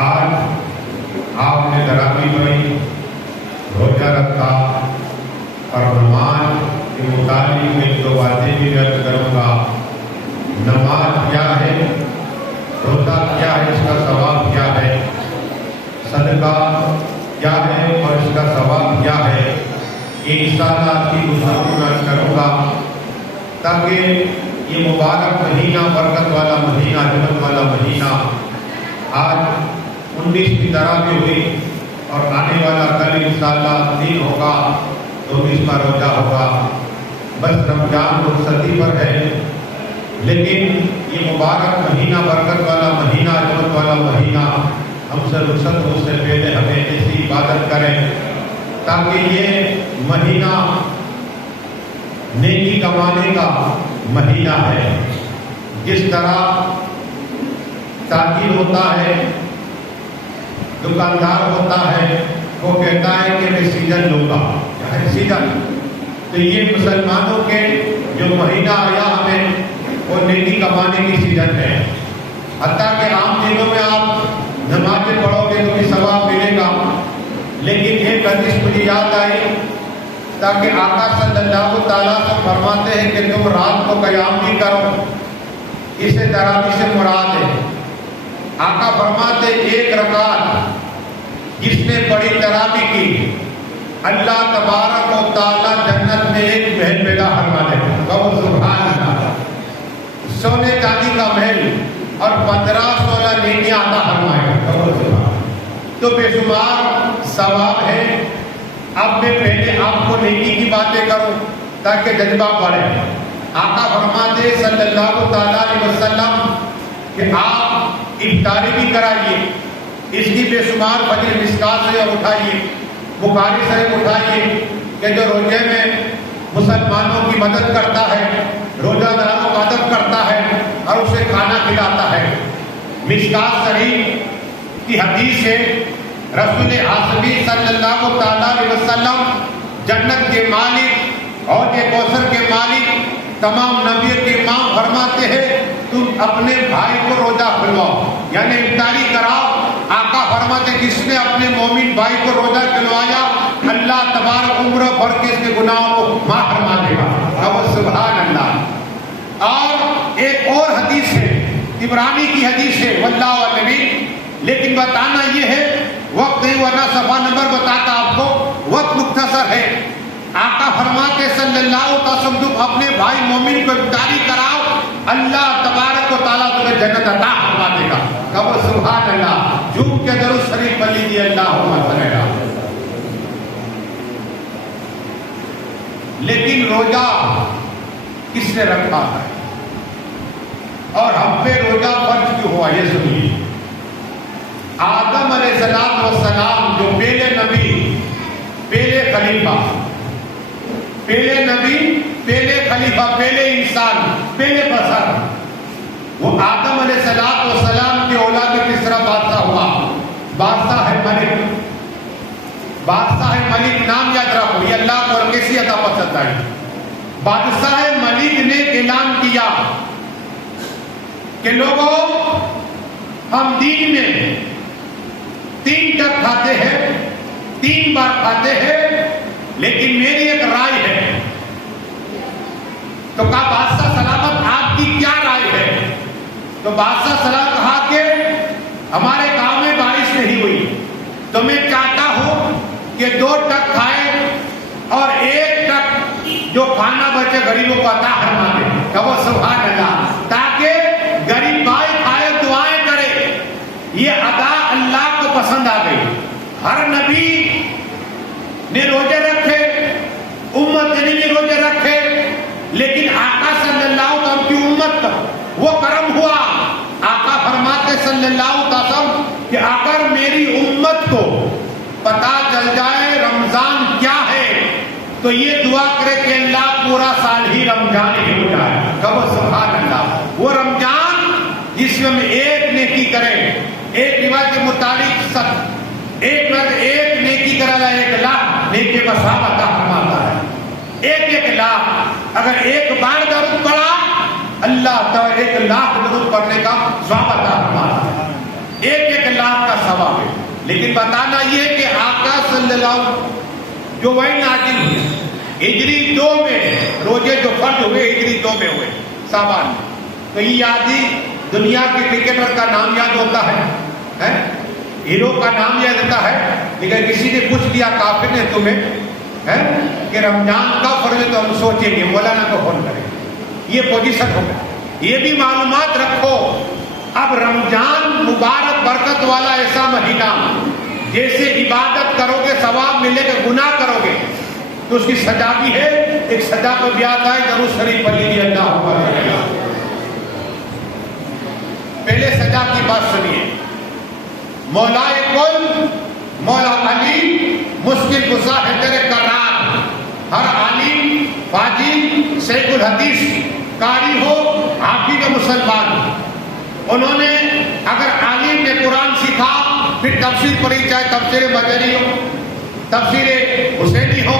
آج آپ نے تراویح پڑھی، روزہ رکھا، اور نماز کے متعلق میں دو باتیں بھی عرض کروں گا۔ نماز کیا ہے، روزہ کیا ہے، اس کا ثواب کیا ہے، صدقہ کیا ہے اور اس کا ثواب کیا ہے، انشاءاللہ آپ کی گفتگو میں عرض کروں گا تاکہ یہ مبارک مہینہ، برکت والا مہینہ، رحمت والا مہینہ، آج 19 کی تراویح ہوئی اور آنے والا کل انشاءاللہ 3 ہوگا، 24 کا روزہ ہوگا۔ بس رمضان رخصتی پر ہے، لیکن یہ مبارک مہینہ، برکت والا مہینہ، رحمت والا مہینہ، ہم سے رخصت ہو اس سے پہلے ہمیں ایسی عبادت کریں تاکہ یہ مہینہ نیکی کمانے کا مہینہ ہے۔ جس طرح تاجر ہوتا ہے، دکاندار ہوتا ہے، وہ کہتا ہے کہ میں سیزن لوں گا، کیا ہے سیزن؟ تو یہ مسلمانوں کے جو مہینہ آیا ہمیں وہ نیکی کمانے کی سیزن ہے۔ حتیٰ کہ عام دنوں میں آپ نمازیں پڑھو گے تو بھی ثواب ملے گا، لیکن ایک حدیث مجھے یاد آئی تاکہ آقا صلی اللہ تعالیٰ سے فرماتے ہیں کہ تم رات کو قیام بھی کرو، اسے تراویح سے مراد ہے۔ آقا فرماتے ایک رکعت جس نے بڑی تراویح کی، اللہ تبارک و تعالیٰ جنت میں ایک محل پیدا فرما دے گا، سبحان اللہ، سونے چاندی کا محل، اور 15-16 نیکیاں عطا فرمائے گا۔ تو بے شمار ثواب ہے۔ اب میں پہلے آپ کو نیکی کی باتیں کروں تاکہ جذبہ بڑھے۔ آقا فرماتے صلی اللہ تعالیٰ علیہ وسلم کہ آپ افطاری بھی کرائیے، اس کی بے شمار فضیلت مشکات سے اٹھائیے، بخاری سے اٹھائیے کہ جو روزے میں مسلمانوں کی مدد کرتا ہے، روزہ داروں کا ادب کرتا ہے اور اسے کھانا کھلاتا ہے۔ مشکات شریف کی حدیث ہے، رسول ہاشمی صلی اللہ تعالیٰ علیہ وسلم جنت کے مالک اور کے کوثر کے مالک، تمام نبیوں کے امام فرماتے ہیں تم اپنے بھائی کو روزہ کھلواؤ، یعنی افطاری کراؤ۔ آقا فرماتے جس نے اپنے مومن بھائی کو روزہ کھلوایا، اللہ تبارک عمر بھر کے اس کے گناہوں کو معاف فرما دے گا، اب سبحان اللہ۔ اور ایک اور حدیث ہے، عبرانی کی حدیث ہے، واللہ علیم، لیکن بتانا یہ ہے وقت نہیں ورنہ صفحہ نمبر بتاتا آپ کو، وقت مختصر ہے۔ آقا فرماتے صلی اللہ علیہ وسلم تم اپنے بھائی مومن کو افطاری کراؤ، اللہ تبارک و تعالیٰ تمہیں جنت عطا فرما دے گا، کہو سبحان اللہ۔ جھوم کے درود شریف پڑھ لیجیے، اللہم صلی اللہ۔ لیکن روزہ کس نے رکھا ہے اور ہم پہ روزہ فرض کیوں ہوا، یہ سنیے۔ آدم علیہ السلام جو پہلے نبی، پہلے خلیفہ، پہلے نبی، پہلے خلیفہ، پہلے انسان، پہلے بشر، وہ آدم علیہ السلام کی اولاد میں کس طرح بادشاہ ہوا؟ بادشاہ ہے ملک، بادشاہ ملک نام یاد رکھو، یہ اللہ کو اور کیسی عطا پسند آئی۔ بادشاہ ملک نے اعلان کیا کہ لوگوں ہم دین میں 3 ٹک کھاتے ہیں، 3 بار کھاتے ہیں، لیکن میری ایک رائے ہے۔ تو کہا بادشاہ سلامت آپ کی کیا رائے ہے؟ تو بادشاہ سلام کہا کہ ہمارے گاؤں میں بارش نہیں ہوئی، تو میں چاہتا ہوں کہ 2 ٹک کھائے اور 1 ٹک جو کھانا بچے غریبوں کو عطا فرما دے، کہو سبحان اللہ، تاکہ غریب بھائی کھائے دعائیں کرے۔ یہ ادا اللہ کو پسند آ گئی۔ ہر نبی نے روزے رکھے، امت نے بھی روزے رکھے، لیکن آقا صلی اللہ علیہ وسلم کی امت وہ کرم ہوا۔ آقا فرماتے صلی اللہ علیہ وسلم کہ اگر میری امت کو پتا چل جائے رمضان کیا ہے تو یہ دعا کرے کہ اللہ پورا سال ہی رمضان ہی ہو جائے، کہو سبحان اللہ۔ وہ رمضان جس میں ہم ایک نیکی کریں، ایک روایت کے مطابق ایک نیکی کرا جائے 1 لاکھ نیکی کا ثواب عطا فرماتا ہے۔ 1 لاکھ، اگر 1 بار درود پڑھا اللہ تعالیٰ 1 لاکھ درود پڑھنے کا ثواب عطا فرماتا ہے۔ 1 لاکھ کا ثواب ہے. لیکن بتانا یہ کہ آقا صلی اللہ علیہ وسلم جو وہی نازل ہوئی ہجری 2 میں، روزے جو فرض ہوئے ہجری 2 میں ہوئے شعبان میں. تو یہ آدھی دنیا کے کرکٹر کا نام یاد ہوتا ہے، ہیرو کا نام یاد ہوتا ہے، لیکن کسی نے پوچھ لیا کافر نے تمہیں کہ رمضان کا فرض ہے تو ہم سوچیں گے مولانا کو فون کریں. یہ پوزیشن ہوگا. یہ بھی معلومات رکھو. اب رمضان مبارک برکت والا ایسا مہینہ، جیسے عبادت کرو گے ثواب ملے گا، گناہ کرو گے تو اس کی سزا بھی ہے. ایک سزا کو بھی آتا ہے، درود شریف پڑھ لیجیے اللہ اکبر. پہلے سزا کی بات سنیے. مولا کل مولا علی مشکل گزا ہے تیرے کرار. ہر عالم فاضل شیخ الحدیث قاری ہو حافظ مسلمان، انہوں نے اگر عالم نے قرآن سیکھا پھر تفسیر پڑھی، چاہے تفسیر مدنی ہو، تفسیر حسینی ہو،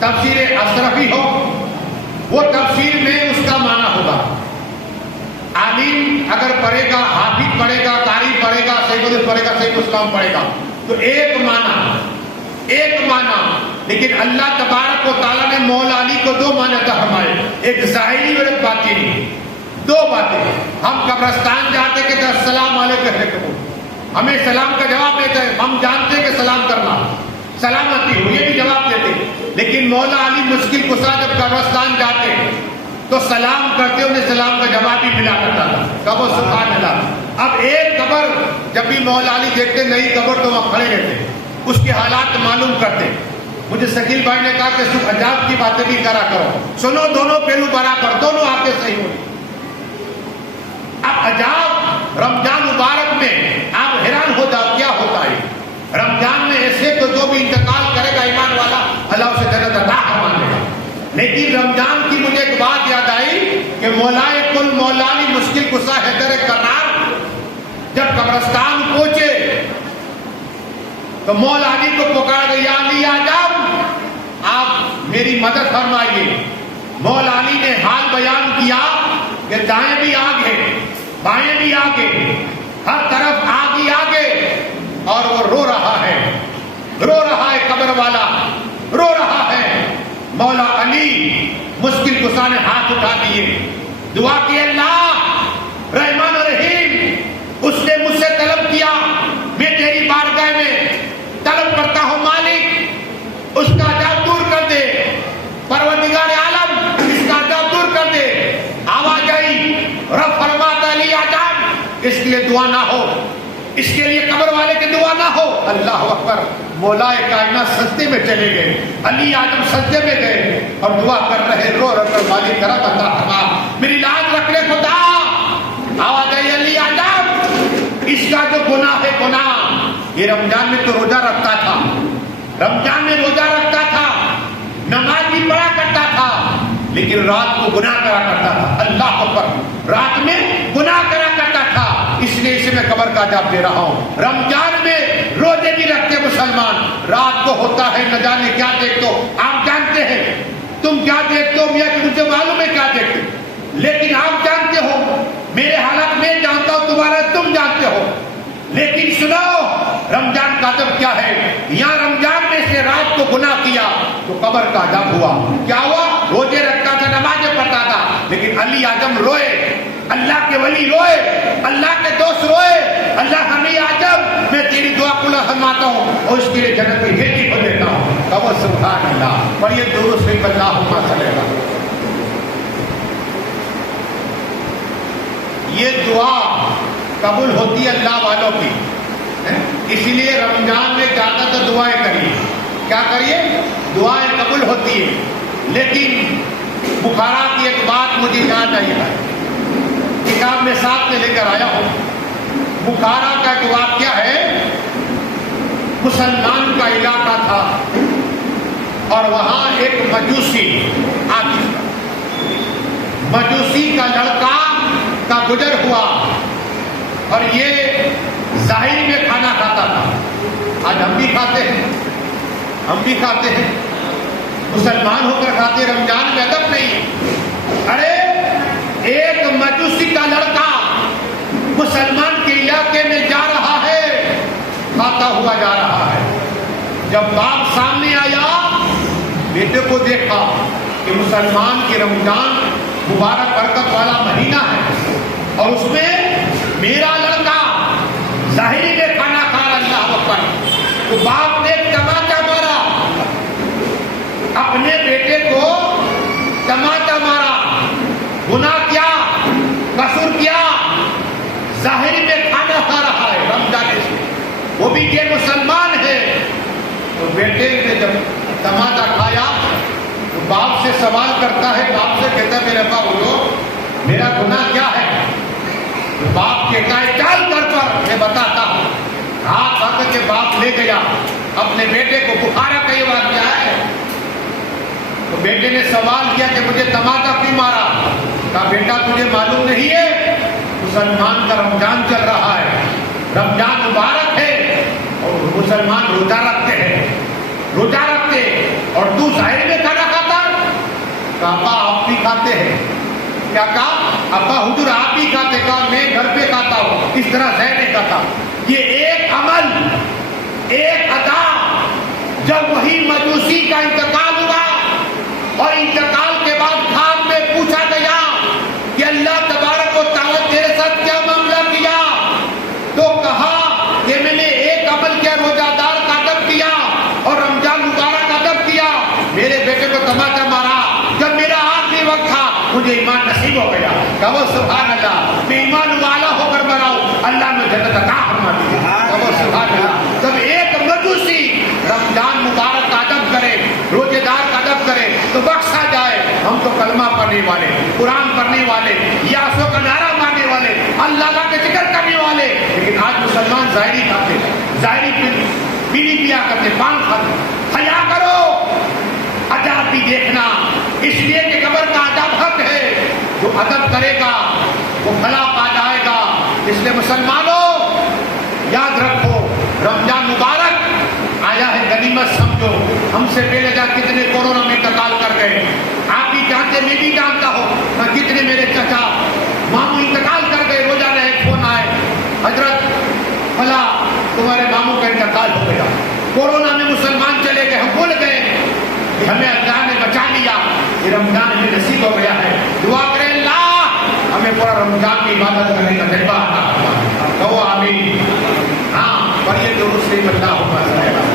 تفسیر اشرفی ہو، وہ تفسیر میں اس کا معنی ہوگا. عالم اگر پڑھے گا، حافظ پڑھے گا، قاری پڑھے گا، شیخ الحدیث پڑھے گا، شیخ الاسلام پڑھے گا، تو ایک معنی. لیکن اللہ تبارک و تعالیٰ نے مولا علی کو 2 معنی عطا فرمائے، ایک ظاہری اور ایک باطنی. 2 باتیں. ہم قبرستان جاتے کہ السلام علیکم، ہمیں سلام کا جواب دیتے ہیں، ہم جانتے ہیں کہ سلام کرنا سلامتی ہو، یہ بھی جواب دیتے. لیکن مولا علی مشکل کشا جب قبرستان جاتے تو سلام کرتے انہیں سلام کا جواب بھی ملا کرتا تھا. کب سبحان اللہ. اب ایک قبر جب بھی مولا علی دیکھتے نئی قبر تو وہاں کھڑے رہتے، اس کے حالات معلوم کرتے. مجھے شکیل بھائی نے کہا کہ صرف عجاب کی باتیں بھی کرا کرو، سنو دونوں پہلو برابر، دونوں آپ کے صحیح ہو. اب عجاب رمضان مبارک میں آپ حیران ہو جاؤ کیا ہوتا ہے. رمضان میں ایسے تو جو بھی انتقال کرے گا ایمان والا اللہ اسے جنت عطا فرمائے گا. لیکن رمضان کی مجھے ایک بات یاد آئی کہ مولائے کل مولالی مشکل کشا حیدر کرار جب قبرستان پہنچے تو مولا علی کو پکار یا علی آجام آپ میری مدد فرمائیے. مولا علی نے حال بیان کیا کہ دائیں بھی آگے بائیں بھی آگے، ہر طرف آگے آگے، اور وہ رو رہا ہے قبر والا رو رہا ہے. مولا علی مشکل کشا نے ہاتھ اٹھا دیے، دعا کی اللہ رحمان رحیم، اس نے مجھ سے طلب کیا، میں تیری بارگاہ میں طلب کرتا ہوں مالک اس کا عذاب دور کر دے، پروردگار عالم اس کا عذاب دور کر دے. آواز آئی رب فرماتا علی عذاب اس کے لیے دعا نہ ہو، اس کے لیے قبر والے کی دعا نہ ہو. اللہ اکبر. مولا کائنات سجدے میں چلے گئے، علی آدم سجدے میں گئے اور دعا کر رہے، رو کر والی طرح بتا ہما میری لاج رکھ لے خدا. آواز آئی علی آدم اس کا جو گناہ ہے گناہ. یہ رمضان میں تو روزہ رکھتا تھا، رمضان میں روزہ رکھتا تھا، نماز بھی پڑھا کرتا تھا، لیکن رات کو گناہ کرا کرتا تھا. اللہ اکبر. رات میں گناہ کرا کرتا تھا، اس لیے اسے میں قبر کا عذاب دے رہا ہوں. رمضان میں روزے بھی رکھتے مسلمان، رات کو ہوتا ہے نہ جانے کیا دیکھتے ہو. آپ جانتے ہیں تم کیا دیکھتے ہو میاں کہ مجھے معلوم ہے کیا دیکھتے ہو، لیکن آپ جانتے ہو میرے حالات میں جانتا ہوں، تمہارا تم جانتے ہو. لیکن سنو رمضان کا عذاب کیا ہے. یہاں رمضان میں سے رات کو گناہ کیا تو قبر کا عذاب ہوا. کیا ہوا؟ روزے رکھتا تھا، نمازیں پڑھتا تھا، لیکن علی اعظم روئے، اللہ کے ولی روئے، اللہ کے دوست روئے. اللہ علی اعظم میں تیری دعا کو فرماتا ہوں اور اس کے لیے جنت کی کھڑکی کھول دیتا ہوں. کہو سبحان اللہ. پڑھیے درود شریف اللہم صلی اللہ. یہ دعا قبول ہوتی ہے اللہ والوں کی، اسی لیے رمضان میں زیادہ تر دعائیں کریے. کیا کریے؟ دعائیں قبول ہوتی ہے. لیکن بخارا کی ایک بات مجھے یاد نہیں ہے، کتاب میں ساتھ میں لے کر آیا ہوں. بخارا کا ایک واقعہ ہے. مسلمان کا علاقہ تھا اور وہاں ایک مجوسی کا لڑکا کا گزر ہوا اور یہ ظاہر میں کھانا کھاتا تھا. آج ہم بھی کھاتے ہیں، مسلمان ہو کر کھاتے. رمضان میں ادب نہیں. ارے ایک مجوسی کا لڑکا مسلمان کے علاقے میں جا رہا ہے جب باپ سامنے آیا بیٹے کو دیکھا کہ مسلمان کی رمضان مبارک برکت والا مہینہ ہے اور اس میں میرا لڑکا ظاہری میں کھانا کھا رہا، اللہ اکبر، تو باپ نے تماچا مارا، اپنے بیٹے کو تماچا مارا، گناہ کیا، قصور کیا، ظاہری میں کھانا کھا رہا ہے رمضان سے، وہ بھی کہ مسلمان ہے۔ تو بیٹے نے جب تماچا کھایا تو باپ سے سوال کرتا ہے، باپ سے کہتا ہے میرے ابا بولو میرا گناہ کیا ہے؟ تو باپ کہتا ہے چل کر میں بتاتا ہوں۔ ہاتھ آ کے باپ لے گیا اپنے بیٹے کو، بخارا کئی بار کیا ہے، تو بیٹے نے سوال کیا کہ مجھے تماچا کیوں مارا؟ کہا بیٹا تجھے معلوم نہیں ہے مسلمان کا رمضان چل رہا ہے، رمضان مبارک ہے اور مسلمان روزہ رکھتے ہیں، روزہ رکھتے اور تو ظاہر میں کھانا کھاتا؟ کہا ابا آپ بھی کھاتے ہیں؟ کیا کہا؟ ابا حضور آپ بھی کھاتے؟ کہا میں گھر پہ کھاتا ہوں، اس طرح ظاہر نہیں کھاتا۔ یہ ایک عمل، ایک ادا، جب وہی مجوسی کا انتقال ہوا اور انتقال کے بعد خان میں پوچھا گیا کہ اللہ تبارک و تعالیٰ تیرے ساتھ کیا معاملہ کیا؟ تو کہا کہ میں نے ایک عمل کیا، روزہ دار کا ادب کیا اور رمضان مبارک کا ادب کیا، میرے بیٹے کو تماچا مارا، جب میرا آخری وقت تھا مجھے ایمان نصیب ہو گیا۔ کہو سبحان اللہ، میں ایمان والا ہو کر بناؤں، اللہ نے جنت عطا فرما دی۔ کہو سبحان اللہ۔ جب ایک مجوسی رمضان مبارک کا ادب کرے، روزے دار کا ادب کرے تو بخشا جائے۔ ہم تو کلمہ پڑھنے والے، قرآن پڑھنے والے، یاسو کا نعرہ مارنے والے، اللہ کا ذکر کرنے والے، لیکن آج مسلمان ظاہری کھاتے، ظاہری بیڑی پیا کرتے، پان کھاتے۔ حیا کرو، ادب بھی دیکھنا، اس لیے کہ قبر کا ادب حق ہے، جو ادب کرے گا وہ بھلا پا جائے گا۔ اس لیے مسلمانوں یاد رکھو رمضان مبارک آیا ہے، غنیمت سمجھو۔ ہم سے پہلے جا کتنے کورونا میں انتقال کر گئے، آپ بھی جانتے، میں بھی جانتا ہوں، کتنے میرے چچا ماموں انتقال کر گئے۔ روزانہ ایک فون آئے، حضرت فلاں تمہارے ماموں کا انتقال ہو گیا۔ کورونا میں مسلمان چلے گئے، ہم بھول گئے کہ ہمیں اللہ نے بچا لیا، یہ رمضان ہمیں نصیب ہو گیا ہے۔ دعا کریں اللہ ہمیں پورا رمضان کی عبادت کرنے کا جذبہ عطا فرمائے۔ کہو آمین۔ ہاں پڑھیے درود شریف، اللہم صلی علی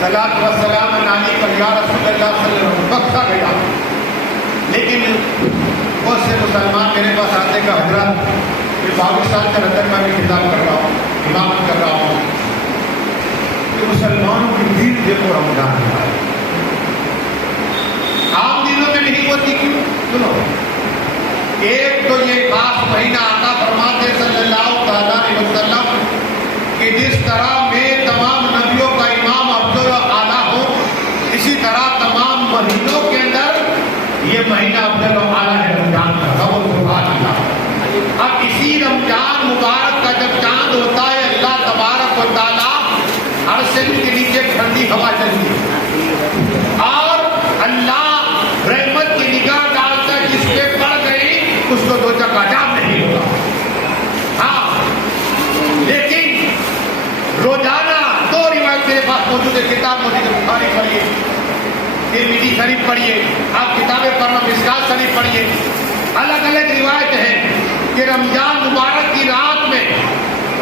صلاۃ و سلام علیک یا رسول اللہ صلی اللہ علیہ وسلم۔ بخشا گیا، لیکن بہت سے مسلمان میرے پاس آتے کہ حضرت میں 22 سال کے اندر میں بھی خطاب کر رہا ہوں، امامت کر رہا ہوں، کہ مسلمانوں کی بھیڑ دیکھو رمضان ہے، عام دنوں میں نہیں ہوتی۔ کیوں؟ سنو، ایک تو یہ خاص مہینہ آقا فرماتے صلی اللہ علیہ وسلم کہ جس طرح میں تمام نبیوں کا امام افضل و اعلیٰ ہوں، اسی طرح تمام مہینوں کے اندر یہ مہینہ افضل و اعلیٰ ہے رمضان کا۔ سبحان اللہ۔ اب اسی رمضان مبارک کا جب چاند ہوتا ہے، اللہ تبارک و تعالیٰ عرش کے نیچے ٹھنڈی ہوا چلتی ہے اور اللہ رحمت کی نگاہ ڈالتا ہے، جس پہ پڑ گئی اس کو دوزخ کا عذاب نہیں ہوگا۔ ہاں، لیکن روزانہ دو روایت میرے پاس موجود ہے، کتاب موجود ہے، بخاری پڑھیے، ترمذی شریف پڑھیے، آپ کتابیں پڑھنا، مشکات شریف پڑھیے، الگ الگ روایت ہے کہ رمضان مبارک کی رات میں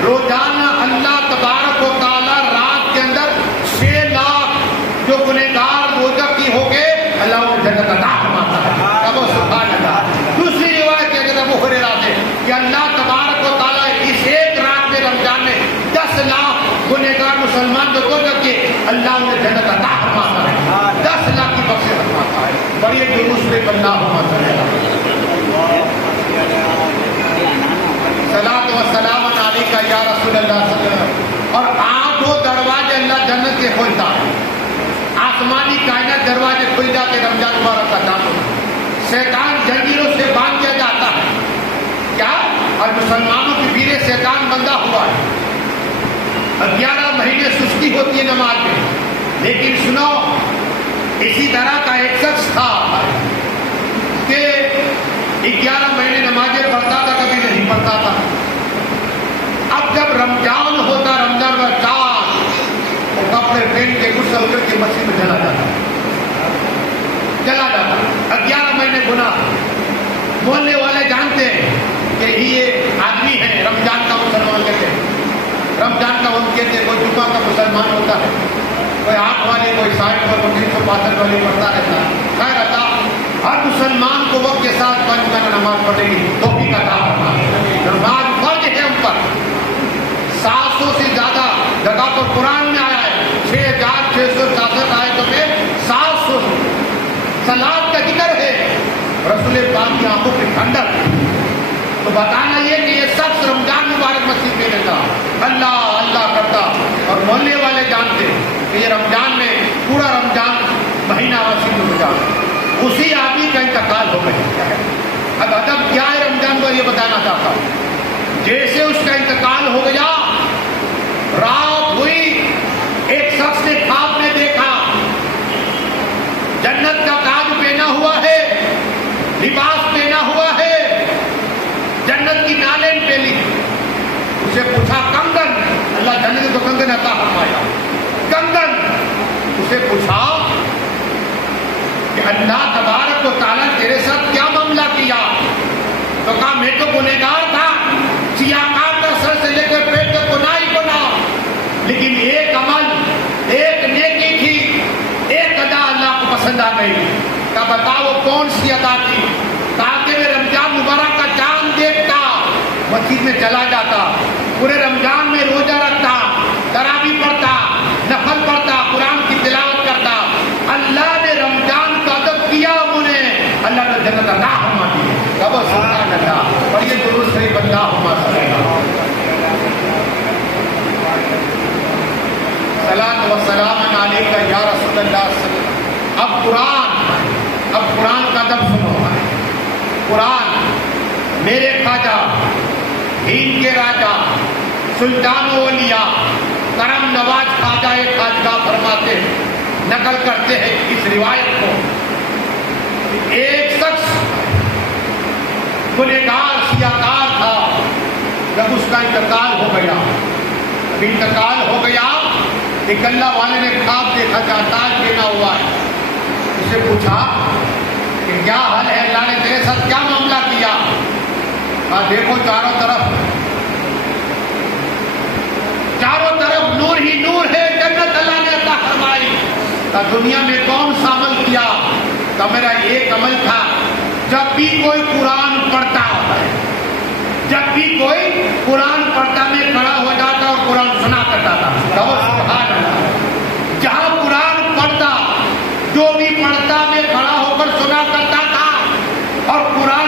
روزانہ اللہ تبارک و تعالیٰ رات کے اندر 6 لاکھ جو گنہگار روزہ کی ہو گئے اللہ انہیں جنت عطا فرماتا ہے۔ اب سبحان اللہ۔ دوسری روایت ہے ابو ہریرہ سے کہ اللہ تبارک و تعالیٰ اس ایک رات میں رمضان میں 10 لاکھ گنہگار مسلمان جو روزہ کیے اللہ انہیں جنت عطا فرماتا ہے، 10 لاکھ کی بخشش فرماتا ہے۔ بڑی درود پہ اللہم صلی علی صلاۃ و سلام علیک یا رسول اللہ صلی اللہ علیہ وسلم۔ اور آٹھوں دروازے اللہ جنت کے کھولتا ہے، آسمانی کائنات دروازے کھل جاتے رمضان مبارک کا دامن، شیطان جنجیروں سے باندھ دیا جاتا ہے۔ کیا؟ اور مسلمانوں کی بھیڑ شیطان بندہ ہوا ہے، 11 مہینے سستی ہوتی ہے نماز میں، لیکن سنو اسی طرح کا ایک شخص تھا کہ 11 مہینے نمازیں پڑھتا تھا، کبھی نہیں پڑھتا تھا، اب جب رمضان ہوتا، رمضان کا چاند، وہ کپڑے پہن کے غسل کر کے مسجد میں چلا جاتا 11 مہینے گناہ. محلے والے جانتے ہیں کہ یہ آدمی ہے، رمضان کا مسلمان کہتے ہیں، رمضان کا ہم کہتے ہیں. کوئی جمعہ کا مسلمان ہوتا ہے، کوئی 8 والی، کوئی 60 پر، کوئی 362 والی پڑھتا رہتا ہے. خیر اللہ ہر مسلمان کو وقت کے ساتھ 5 وقت نماز پڑھنے کی توفیق عطا فرمائے. نماز فرض ہے ہم پر. 700 سے زیادہ جگہ پر قرآن میں آیا ہے. 6666 آیتوں میں 700 صلاۃ کا ذکر ہے. رسول پاک کی آنکھوں کی ٹھنڈک. تو بتانا یہ کہ یہ شخص رمضان مبارک مسجد میں لیتا، اللہ اللہ کرتا، اور محلے والے جانتے کہ یہ رمضان میں پورا رمضان مہینہ مسجد میں گزارا. اسی آدمی کا انتقال ہو گیا. اب ادب کیا ہے رمضان کو یہ بتانا چاہتا ہوں. جیسے اس کا انتقال ہو گیا، رات ہوئی، ایک شخص نے خواب میں دیکھا جنت کا تاج پہنا ہوا ہے، لباس پہنا ہوا ہے، جنت کی نالین پہنی. اسے پوچھا کنگن، اللہ جنت کو کنگن عطا فرمایا، کنگن. اسے پوچھا کہ اللہ تبارک و تعالیٰ تیرے ساتھ کیا معاملہ کیا؟ تو کہا میں تو گنہگار تھا، سیاکار کا سر سے لے کر پیٹ تک گناہ ہی گناہ، لیکن ایک عمل، ایک نیکی تھی، ایک ادا اللہ کو پسند آ گئی. کہا بتاؤ وہ کون سی ادا تھی؟ تاکہ میں رمضان مبارک کا چاند دیکھتا، مسجد میں چلا جاتا، پورے رمضان میں روزہ رکھتا، تراویح پڑھتا، نفل پڑھتا، قرآن کی تلاوت کرتا. اللہ نے رمضان کا ادب کیا، انہیں اللہ نے جنت عطا فرما دی. کب سبحان اللہ. اور یہ درود شریف اللہم صلی اللہ صلاۃ و سلام علیک یا رسول اللہ صلی اللہ علیہ وسلم. اب قرآن کا ادب سنو. قرآن میرے خواجہ ہند کے راجا سلطان اولیاء کرم نواز خواجہ خواجہ فرماتے ہیں، نقل کرتے ہیں اس روایت کو. ایک شخص گنہگار سیاکار تھا، جب اس کا انتقال ہو گیا، ایک اللہ والے نے خواب دیکھا کہ تاج پہنا ہوا ہے. اسے پوچھا کہ کیا حال ہے، اللہ نے تیرے ساتھ کیا معاملہ کیا؟ کہا دیکھو چاروں طرف نور ہی نور ہے، جنت اللہ نے عطا فرمائی. کہا دنیا میں کون سا عمل کیا؟ کہا میرا ایک عمل تھا، جب بھی کوئی قرآن پڑھتا میں کھڑا ہو جاتا اور قرآن سنا کرتا تھا. سبحان اللہ. جہاں قرآن پڑھتا، جو بھی پڑھتا میں کھڑا ہو کر سنا کرتا تھا، اور قرآن